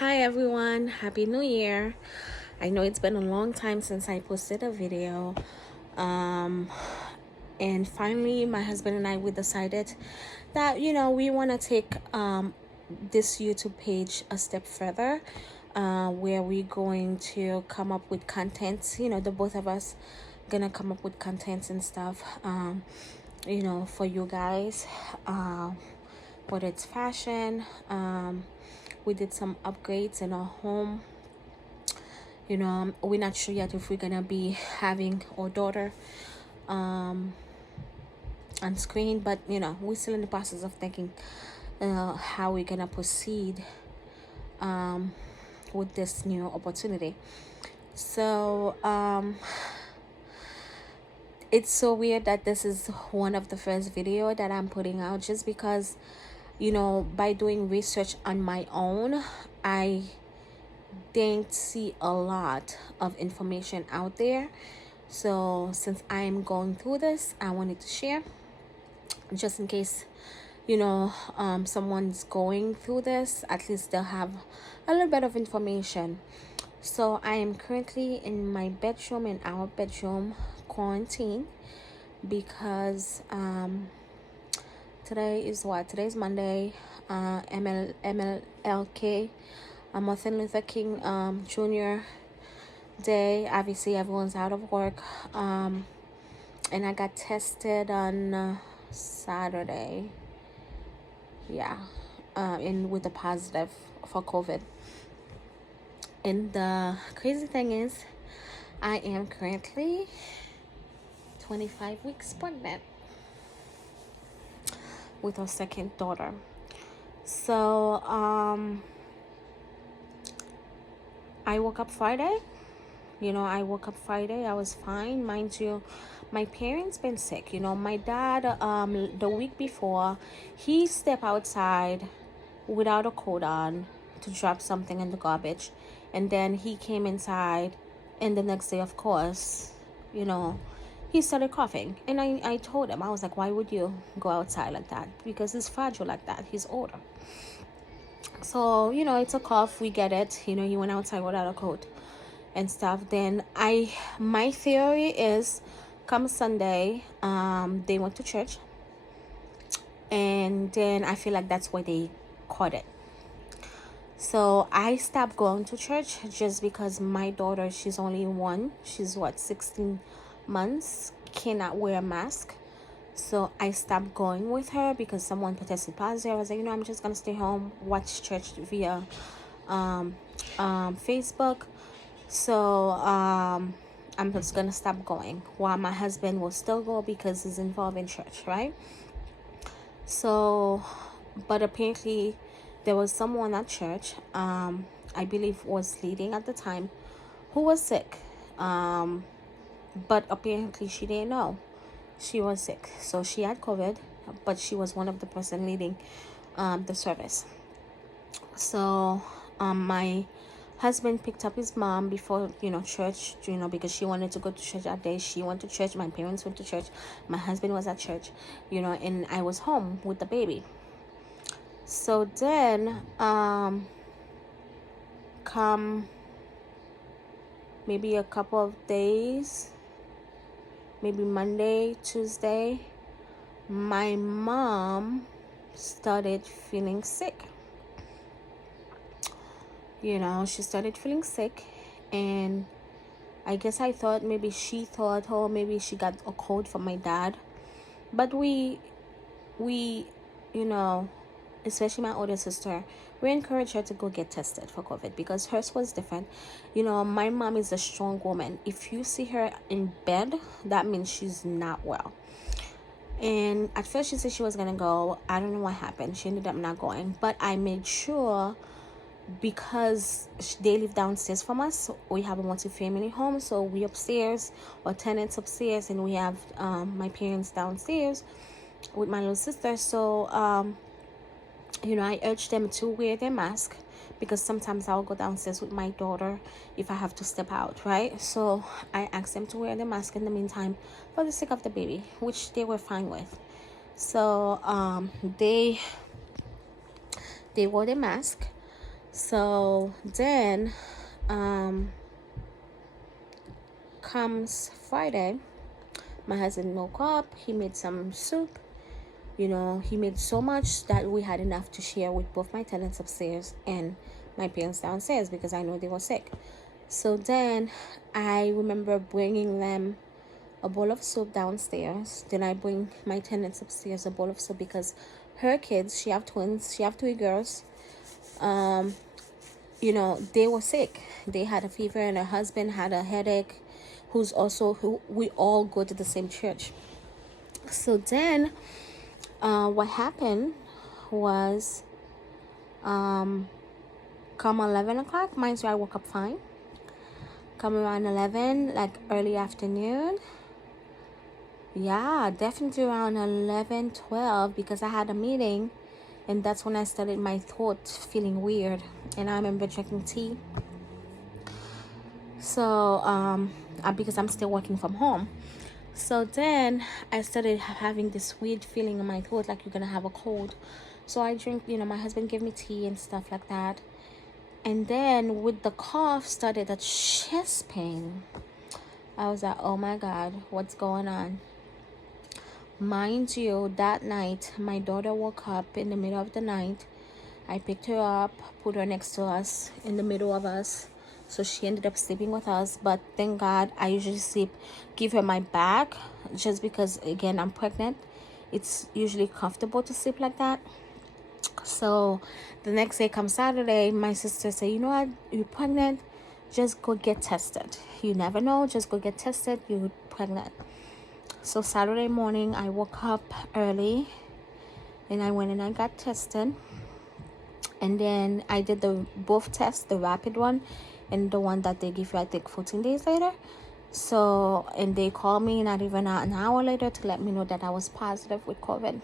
Hi everyone, Happy New Year. I know it's been a long time since I posted a video. Um and finally my husband and we decided that we want to take this YouTube page a step further, where we're going to come up with content. The both of us gonna come up with contents and stuff, for you guys, whether it's fashion. We did some upgrades in our home. We're not sure yet if we're gonna be having our daughter on screen, but we're still in the process of thinking how we're gonna proceed with this new opportunity. So it's so weird that this is one of the first video that I'm putting out, just because by doing research on my own, I didn't see a lot of information out there. So since I'm going through this, I wanted to share, just in case someone's going through this, at least they'll have a little bit of information. So I am currently in my bedroom, in our bedroom, quarantine, because today's Monday, MLK, Martin Luther King Jr. Day. Obviously everyone's out of work, and I got tested on Saturday, with a positive for COVID. And the crazy thing is, I am currently 25 weeks pregnant with our second daughter. So I woke up Friday. I was fine. Mind you, my parents been sick. My dad, the week before, he stepped outside without a coat on to drop something in the garbage, and then he came inside, and the next day, of course, he started coughing. And I told him, I was like, why would you go outside like that? Because he's fragile like that. He's older. So it's a cough, we get it. He went outside without a coat and stuff. Then my theory is, come Sunday, they went to church, and then I feel like that's where they caught it. So I stopped going to church, just because my daughter, she's only one, she's 16 months, cannot wear a mask. So I stopped going with her because someone tested positive. I was like, I'm just gonna stay home, watch church via Facebook. So I'm just gonna stop going, while my husband will still go because he's involved in church, right? So, but apparently there was someone at church, I believe was leading at the time, who was sick, but apparently she didn't know she was sick. So she had COVID, but she was one of the person leading the service. So my husband picked up his mom before church, because she wanted to go to church that day. She went to church, my parents went to church, my husband was at church, and I was home with the baby. So then come maybe a couple of days, maybe Monday, Tuesday, my mom started feeling sick. She started feeling sick, and I guess I thought maybe she thought, oh, maybe she got a cold from my dad. But we especially my older sister, we encouraged her to go get tested for COVID, because hers was different. My mom is a strong woman. If you see her in bed, that means she's not well. And at first she said she was gonna go. I don't know what happened. She ended up not going. But I made sure, because they live downstairs from us, so we have a multi-family home, so we upstairs, or tenants upstairs, and we have my parents downstairs with my little sister. So I urge them to wear their mask, because sometimes I'll go downstairs with my daughter if I have to step out, right? So I asked them to wear their mask in the meantime, for the sake of the baby, which they were fine with. So they wore their mask. So then comes Friday, my husband woke up, he made some soup. He made so much that we had enough to share with both my tenants upstairs and my parents downstairs, because I know they were sick. So then I remember bringing them a bowl of soup downstairs. Then I bring my tenants upstairs a bowl of soup, because her kids, she have twins, she have 3 girls, they were sick. They had a fever, and her husband had a headache, who we all go to the same church. So then what happened was, come 11 o'clock, mind you, I woke up fine. Come around 11, like early afternoon, yeah, definitely around 11, 12, because I had a meeting, and that's when I started my throat feeling weird. And I remember drinking tea. So because I'm still working from home. So then I started having this weird feeling in my throat, like you're gonna have a cold. So I drink, my husband gave me tea and stuff like that. And then with the cough started a chest pain. I was like, oh my God, what's going on? Mind you, that night, my daughter woke up in the middle of the night. I picked her up, put her next to us, in the middle of us. So she ended up sleeping with us. But thank God, I usually give her my back, just because, again, I'm pregnant. It's usually comfortable to sleep like that. So the next day, come Saturday, my sister said, you know what, you're pregnant, just go get tested. You never know, just go get tested, you're pregnant. So Saturday morning, I woke up early, and I went and I got tested. And then I did both tests, the rapid one and the one that they give you, I think, 14 days later. So, and they called me not even an hour later to let me know that I was positive with COVID.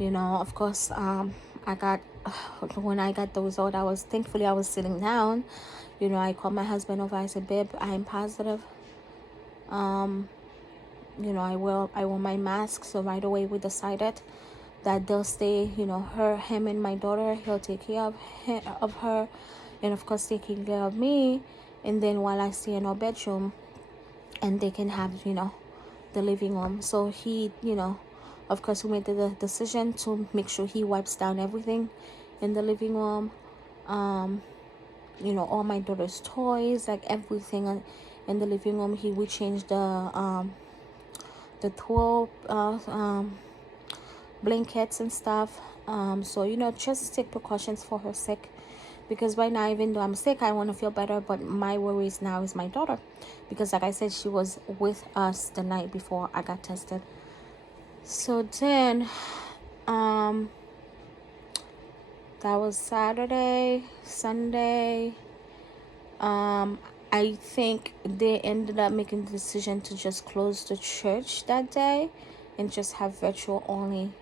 Of course, when I got the result, I was sitting down. I called my husband over. I said, babe, I'm positive. I wear my mask. So right away we decided that they'll stay, him and my daughter, he'll take care of her, and of course taking care of me. And then while I stay in our bedroom, and they can have, the living room. So he, of course, we made the decision to make sure he wipes down everything in the living room. All my daughter's toys, like everything in the living room. We changed the throw blankets and stuff. So just take precautions for her sake, because right now, even though I'm sick, I want to feel better. But my worries now is my daughter, because like I said, she was with us the night before I got tested. So then that was Saturday. Sunday, I think they ended up making the decision to just close the church that day and just have virtual only,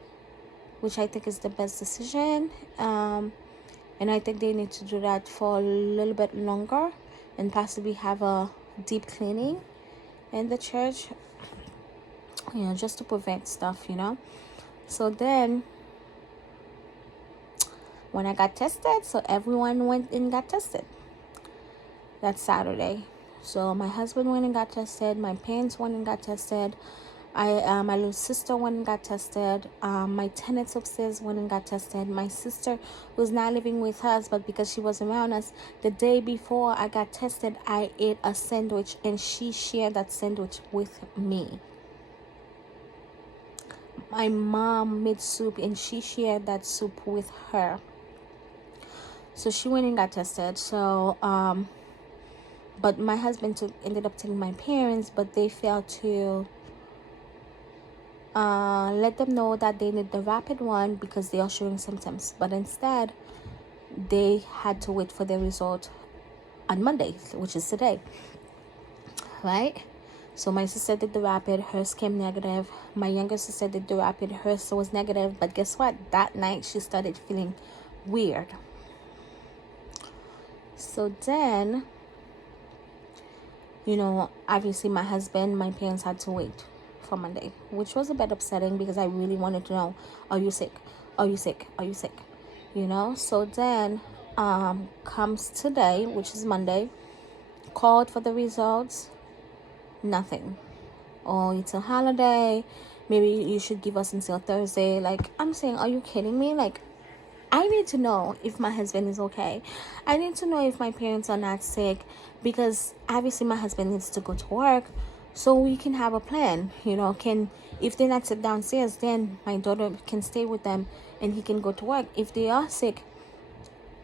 which I think is the best decision. And I think they need to do that for a little bit longer, and possibly have a deep cleaning in the church, just to prevent stuff, So then when I got tested, so everyone went and got tested. That's Saturday. So my husband went and got tested. My parents went and got tested. My little sister went and got tested. My tenants upstairs went and got tested. My sister was not living with us, but because she was around us, the day before I got tested, I ate a sandwich, and she shared that sandwich with me. My mom made soup, and she shared that soup with her. So she went and got tested. So but my husband ended up telling my parents, but they failed to let them know that they need the rapid one because they are showing symptoms. But instead, they had to wait for their result on Monday, which is today, right? So my sister did the rapid, hers came negative. My younger sister did the rapid, hers was negative. But guess what? That night she started feeling weird. So then, obviously my husband, my parents had to wait for Monday, which was a bit upsetting, because I really wanted to know, are you sick? Are you sick? Are you sick? So then comes today, which is Monday, called for the results, nothing. Oh, it's a holiday, maybe you should give us until Thursday. Like, I'm saying, are you kidding me? Like, I need to know if my husband is okay. I need to know if my parents are not sick, because obviously my husband needs to go to work, so we can have a plan. Can, if they're not sick downstairs, then my daughter can stay with them and he can go to work. If they are sick,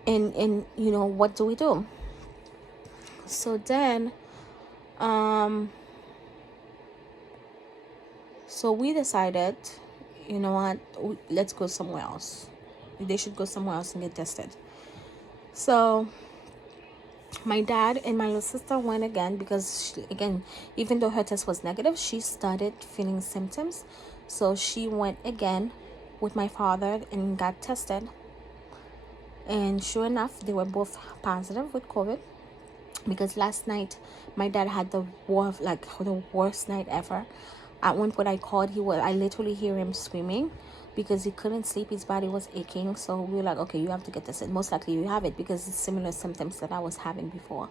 and what do we do? So then so we decided, what, let's go somewhere else. They should go somewhere else and get tested. So my dad and my little sister went again, because again, even though her test was negative, she started feeling symptoms. So she went again with my father and got tested, and sure enough, they were both positive with COVID. Because last night my dad had the worst night ever. At one point I called, I literally hear him screaming because he couldn't sleep. His body was aching. So we were like, okay, you have to get this, and most likely you have it, because it's similar symptoms that I was having before.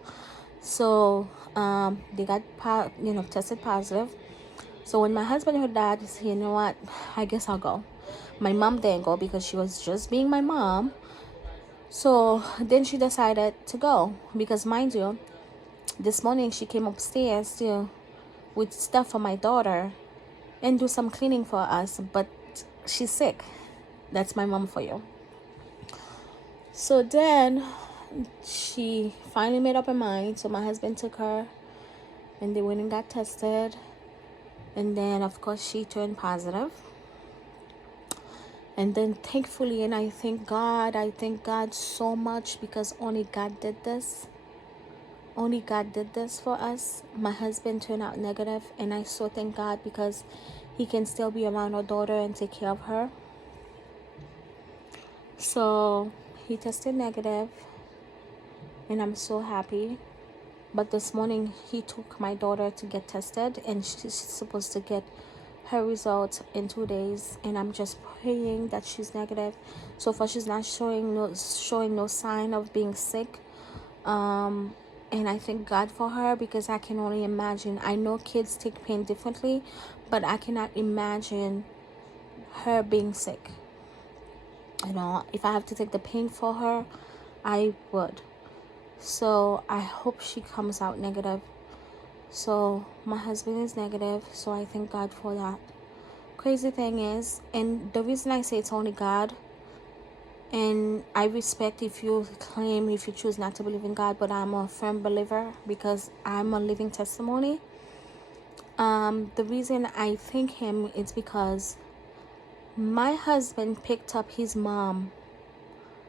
So they got tested positive. So when my husband heard that, he said, you know what, I guess I'll go. My mom didn't go because she was just being my mom. So then she decided to go, because mind you, this morning she came upstairs with stuff for my daughter and do some cleaning for us, but she's sick. That's my mom for you. So then she finally made up her mind. So my husband took her and they went and got tested. And then of course she turned positive. And then thankfully, and I thank God so much, because only God did this. Only God did this for us. My husband turned out negative, and I so thank God, because he can still be around our daughter and take care of her. So he tested negative, and I'm so happy. But this morning he took my daughter to get tested, and she's supposed to get her results in 2 days, and I'm just praying that she's negative. So far she's not showing no sign of being sick. And I thank God for her, because I can only imagine. I know kids take pain differently, but I cannot imagine her being sick. If I have to take the pain for her, I would. So I hope she comes out negative. So my husband is negative, so I thank God for that. Crazy thing is, and the reason I say it's only God, and I respect if you choose not to believe in God, but I'm a firm believer, because I'm a living testimony. The reason I thank him is because my husband picked up his mom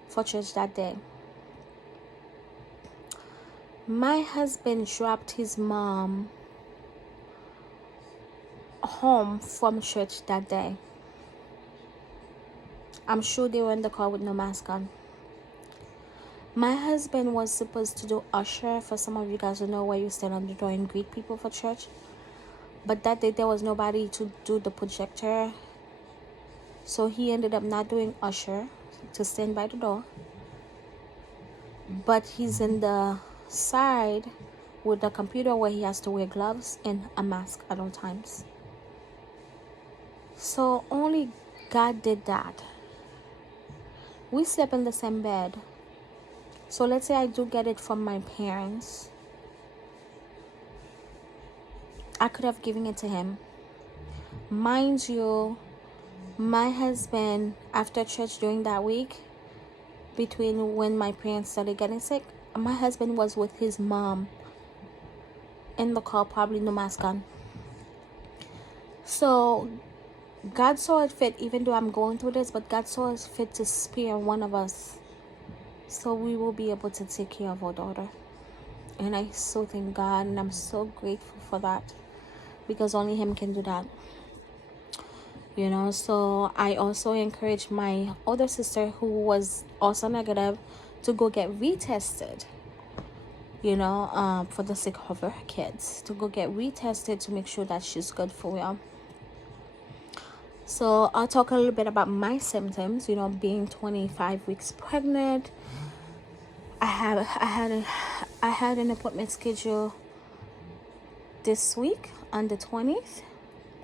for church that day. My husband dropped his mom home from church that day. I'm sure they were in the car with no mask on. My husband was supposed to do usher. For some of you guys who know, where you stand on the door and greet people for church. But that day there was nobody to do the projector. So he ended up not doing usher, to stand by the door. But he's in the side with the computer, where he has to wear gloves and a mask at all times. So only God did that. We slept in the same bed. So let's say I do get it from my parents. I could have given it to him. Mind you, my husband, after church during that week, between when my parents started getting sick, my husband was with his mom in the car, probably no mask on. So God saw it fit, even though I'm going through this, but God saw it fit to spare one of us, so we will be able to take care of our daughter. And I so thank God, and I'm so grateful for that, because only him can do that. So I also encourage my older sister, who was also negative, to go get retested, for the sake of her kids, to go get retested to make sure that she's good for real. So I'll talk a little bit about my symptoms. Being 25 weeks pregnant, I had an appointment scheduled this week on the 20th.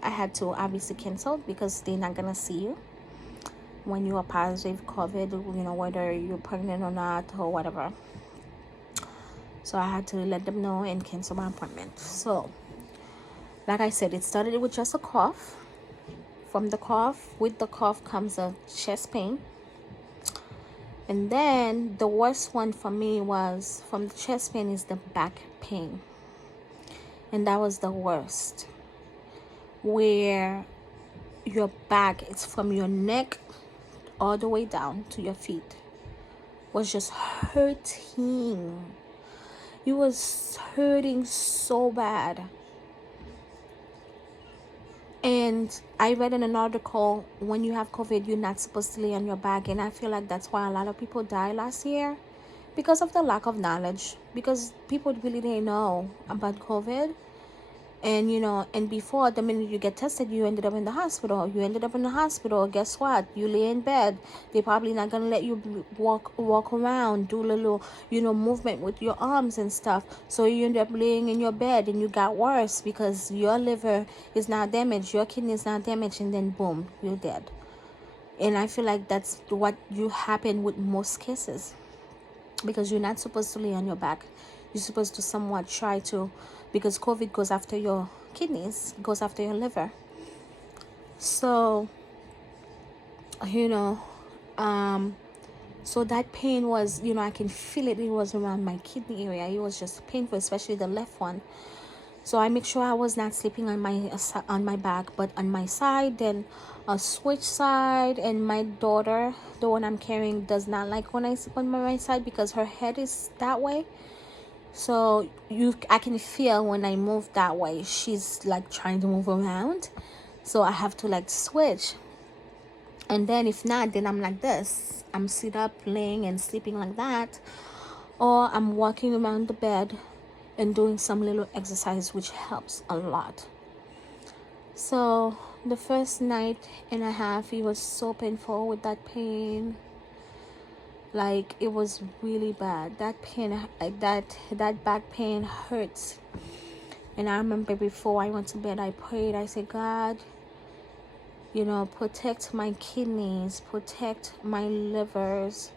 I had to obviously cancel because they're not gonna see you when you are positive COVID, whether you're pregnant or not or whatever. So I had to let them know and cancel my appointment. So, like I said, it started with just a cough. With the cough comes a chest pain. And then the worst one for me was from the chest pain is the back pain. And that was the worst. Where your back, it's from your neck all the way down to your feet, was just hurting. It was hurting so bad. And I read in an article, when you have COVID, you're not supposed to lay on your back. And I feel like that's why a lot of people died last year, because of the lack of knowledge. Because people really didn't know about COVID. And and before, the minute you get tested, you ended up in the hospital. Guess what? You lay in bed. They're probably not gonna let you walk around, do little movement with your arms and stuff. So you end up laying in your bed, and you got worse because your liver is not damaged, your kidney is not damaged, and then boom, you're dead. And I feel like that's what you happen with most cases, because you're not supposed to lay on your back. You're supposed to somewhat try to, because COVID goes after your kidneys, goes after your liver. So, so that pain was, I can feel it. It was around my kidney area. It was just painful, especially the left one. So I make sure I was not sleeping on my back, but on my side. Then a switch side. And my daughter, the one I'm carrying, does not like when I sleep on my right side because her head is that way. So I can feel when I move that way, she's like trying to move around. So I have to like switch. And then if not, then I'm like this. I'm sit up, laying and sleeping like that. Or I'm walking around the bed and doing some little exercise, which helps a lot. So the first night and a half, it was so painful with that pain. Like, it was really bad. That pain, like that back pain hurts. And I remember before I went to bed, I prayed. I said, God, protect my kidneys, protect my livers.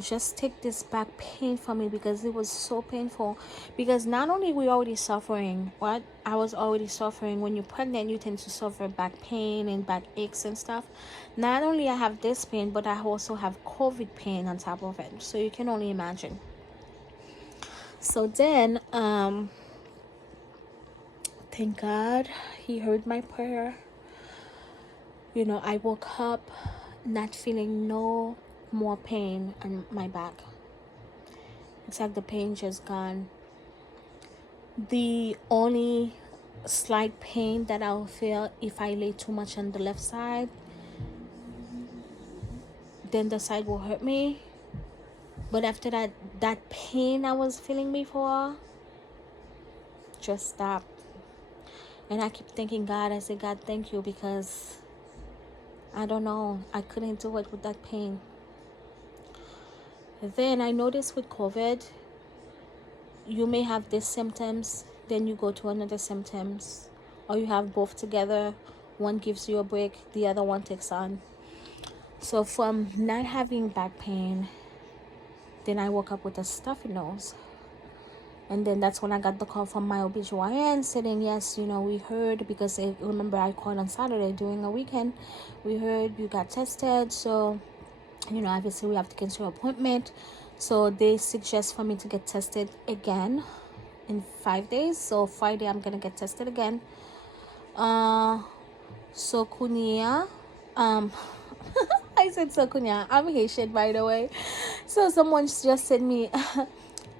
Just take this back pain from me, because it was so painful. Because not only we already suffering, I was already suffering. When you're pregnant, you tend to suffer back pain and back aches and stuff. Not only I have this pain, but I also have COVID pain on top of it. So you can only imagine. So then, thank God he heard my prayer. I woke up not feeling no more pain on my back. It's like the pain just gone. The only slight pain that I'll feel if I lay too much on the left side, then the side will hurt me. But after that pain I was feeling before just stopped. And I keep thanking God. I say, God, thank you, because I don't know, I couldn't do it with that pain. Then I noticed with COVID, you may have these symptoms, then you go to another symptoms, or you have both together. One gives you a break, the other one takes on. So from not having back pain, then I woke up with a stuffy nose. And then that's when I got the call from my OBGYN saying, yes, we heard, because remember I called on Saturday during a weekend. We heard you got tested, so obviously we have to cancel your appointment. So they suggest for me to get tested again in 5 days. So Friday I'm gonna get tested again. So Kunia, I said so Kunia. I'm Haitian, by the way. So someone just sent me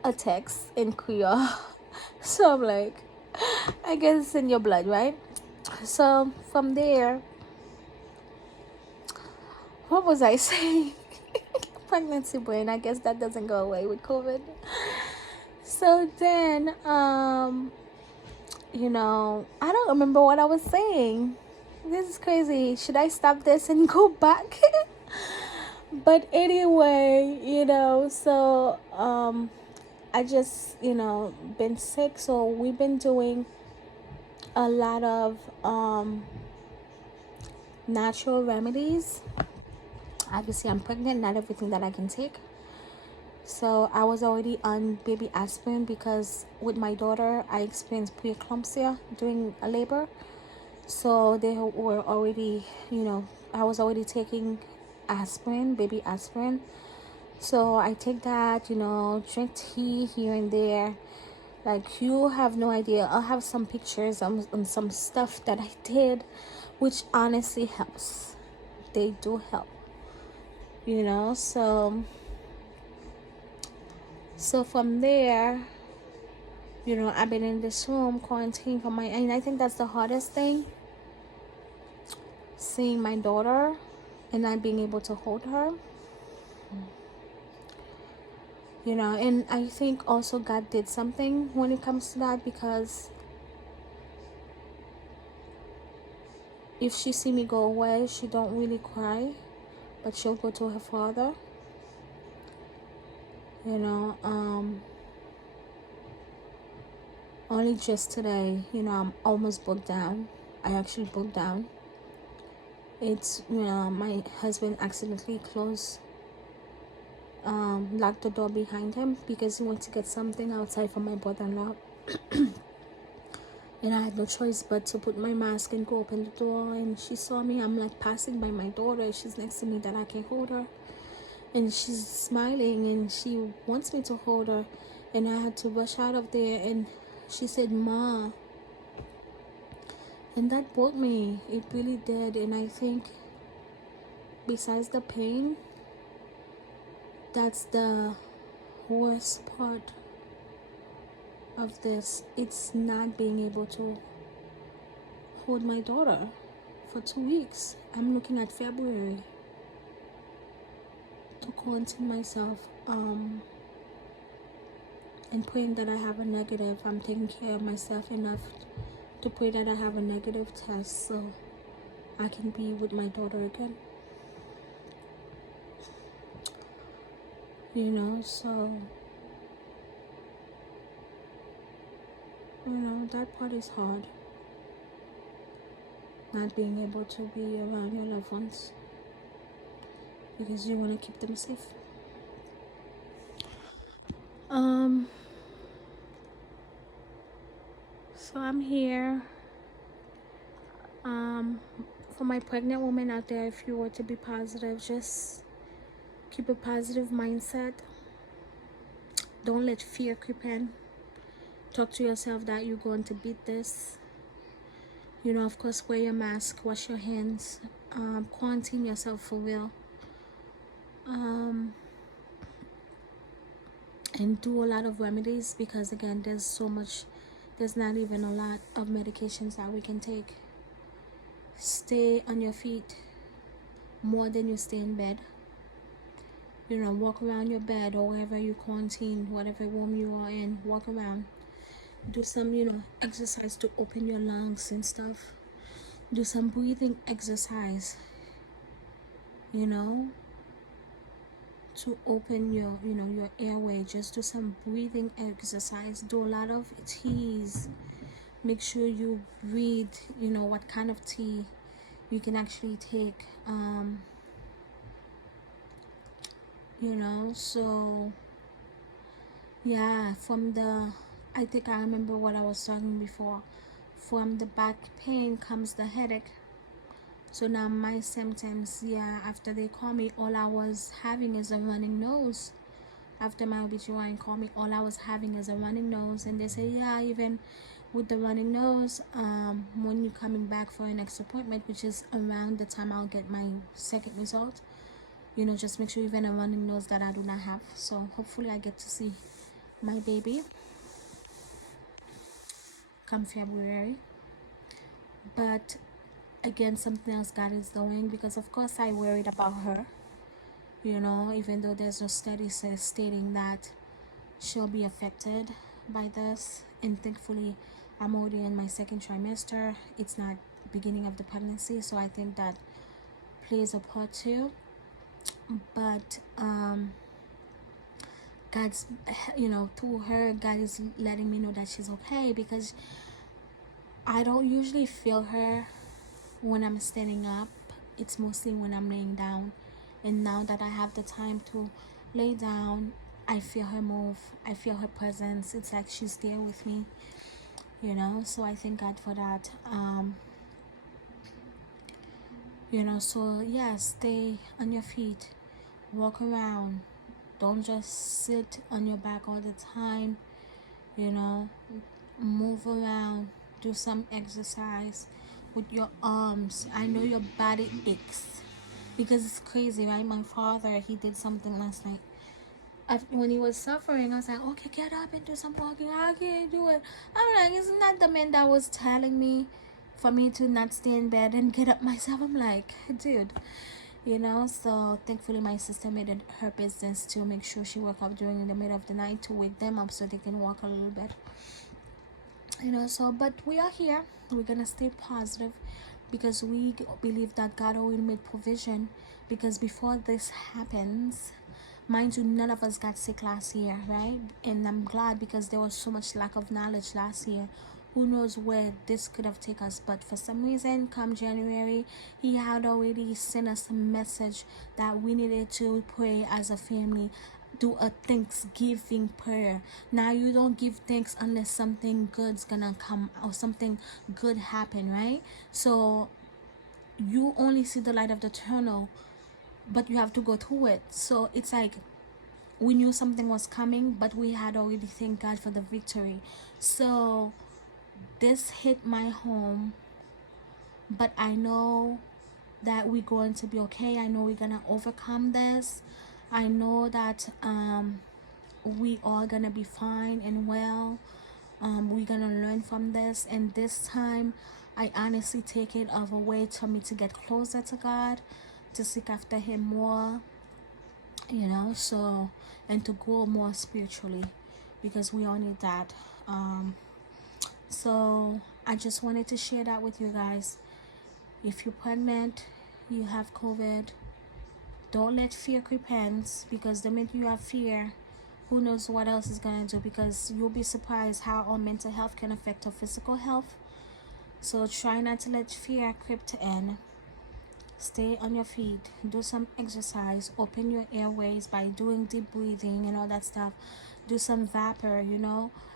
a text in Creole. So I'm like, I guess it's in your blood, right? So from there, what was I saying? Pregnancy brain. I guess that doesn't go away with COVID. So then, I don't remember what I was saying. This is crazy. Should I stop this and go back? But anyway, so I just, been sick, so we've been doing a lot of natural remedies. Obviously, I'm pregnant, not everything that I can take. So I was already on baby aspirin because with my daughter, I experienced preeclampsia during a labor. So they were already, I was already taking aspirin, baby aspirin. So I take that, drink tea here and there. Like, you have no idea. I'll have some pictures on some stuff that I did, which honestly helps. They do help, so from there, I've been in this room quarantined and I think that's the hardest thing, seeing my daughter and not being able to hold her. And I think also God did something when it comes to that, because if she see me go away, she don't really cry, but she'll go to her father. Only just today, I'm almost booked down. I actually booked down. It's, my husband accidentally locked the door behind him because he went to get something outside for my brother-in-law. And I had no choice but to put my mask and go open the door. And she saw me. I'm like passing by my daughter. She's next to me that I can hold her. And she's smiling and she wants me to hold her. And I had to rush out of there. And she said, "Ma." And that broke me. It really did. And I think besides the pain, that's the worst part of this. It's not being able to hold my daughter for 2 weeks. I'm looking at February to quarantine myself, and praying that I have a negative. I'm taking care of myself enough to pray that I have a negative test so I can be with my daughter again. So that part is hard, not being able to be around your loved ones because you want to keep them safe. So I'm here. For my pregnant women out there, if you were to be positive, just keep a positive mindset. Don't let fear creep in. Talk to yourself that you're going to beat this. Of course, wear your mask, wash your hands, quarantine yourself for real. And do a lot of remedies, because again, there's not even a lot of medications that we can take. Stay on your feet more than you stay in bed. Walk around your bed or wherever you quarantine, whatever room you are in, walk around. Do some, exercise to open your lungs and stuff. Do some breathing exercise, to open your airway. Just do some breathing exercise. Do a lot of teas. Make sure you read, what kind of tea you can actually take. So yeah, I think I remember what I was talking before. From the back pain comes the headache. So now my symptoms, after they call me, all I was having is a running nose. After my OBGYN called me, all I was having is a running nose. And they say, even with the running nose, when you're coming back for your next appointment, which is around the time I'll get my second result, just make sure even a running nose that I do not have. So hopefully I get to see my baby come February. But again, something else God is doing, because of course I worried about her, even though there's no study stating that she'll be affected by this. And thankfully I'm already in my second trimester. It's not beginning of the pregnancy, so I think that plays a part too. But God's, through her, God is letting me know that she's okay, because I don't usually feel her when I'm standing up. It's mostly when I'm laying down. And now that I have the time to lay down, I feel her move. I feel her presence. It's like she's there with me, so I thank God for that. So yeah, stay on your feet, walk around. Don't just sit on your back all the time, move around, do some exercise with your arms. I know your body aches, because it's crazy, right? My father, he did something last night. When he was suffering, I was like, okay, get up and do some walking. I can't do it. I'm like, isn't that the man that was telling me for me to not stay in bed and get up myself? I'm like, dude, so thankfully my sister made it her business to make sure she woke up during the middle of the night to wake them up so they can walk a little bit. But we are here. We're gonna stay positive, because we believe that God will make provision. Because before this happens, mind you, none of us got sick last year, right? And I'm glad, because there was so much lack of knowledge last year. Who knows where this could have taken us? But for some reason, come January, he had already sent us a message that we needed to pray as a family, do a Thanksgiving prayer. Now you don't give thanks unless something good's gonna come or something good happen, right? So you only see the light of the tunnel, but you have to go through it. So it's like we knew something was coming, but we had already thanked God for the victory. So this hit my home, but I know that we're going to be okay. I know we're gonna overcome this. I know that we are gonna be fine and well. We're gonna learn from this, and this time I honestly take it as a way for me to get closer to God, to seek after him more, so, and to grow more spiritually, because we all need that. So I just wanted to share that with you guys. If you're pregnant, you have COVID, don't let fear creep in, because the minute you have fear, who knows what else is gonna do, because you'll be surprised how our mental health can affect our physical health. So try not to let fear creep in. Stay on your feet, do some exercise, open your airways by doing deep breathing and all that stuff. Do some vapor,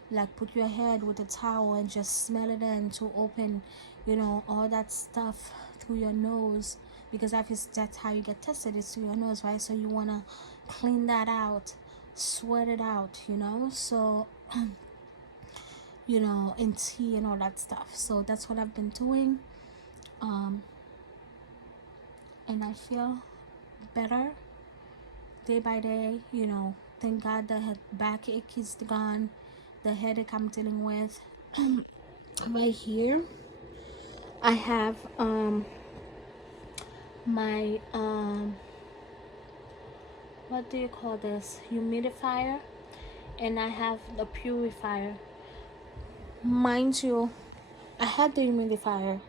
like put your head with a towel and just smell it in to open, all that stuff through your nose, because that's how you get tested, is through your nose, right? So you want to clean that out, sweat it out, so and tea and all that stuff. So that's what I've been doing, and I feel better day by day. Thank God the backache is gone, the headache I'm dealing with. Right here I have my what do you call this, humidifier, and I have the purifier. Mind you, I had the humidifier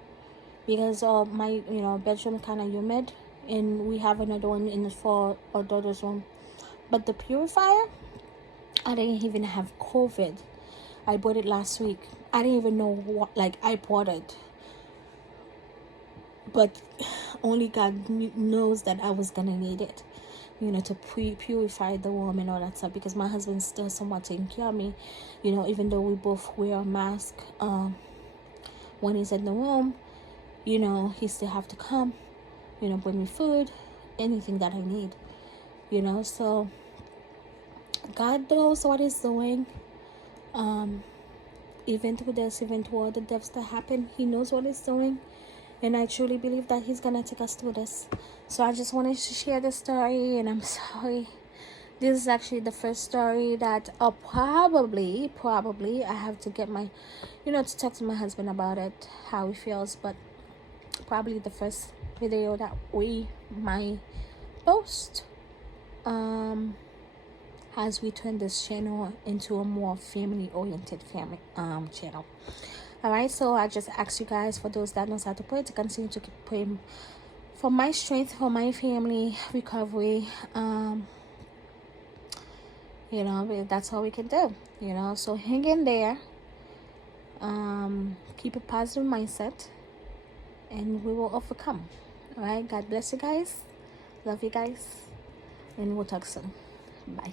because my bedroom kind of humid, and we have another one in the for our daughter's room. But the purifier, I didn't even have COVID. I bought it last week. I didn't even know what, like, I bought it, but only God knows that I was gonna need it, to purify the room and all that stuff, because my husband's still somewhat taking care of me, even though we both wear a mask when he's in the room. He still have to come, bring me food, anything that I need, so God knows what he's doing. Even through this, even through all the deaths that happen, he knows what he's doing, and I truly believe that he's gonna take us through this. So I just wanted to share this story, and I'm sorry. This is actually the first story that probably I have to get my, to talk to my husband about it, how he feels, but probably the first video that we might post, as we turn this channel into a more family oriented channel. All right, so I just ask you guys, for those that knows how to pray, to continue to keep praying for my strength, for my family recovery. That's all we can do. So hang in there. Keep a positive mindset, and we will overcome. All right, God bless you guys. Love you guys, and we'll talk soon. Bye.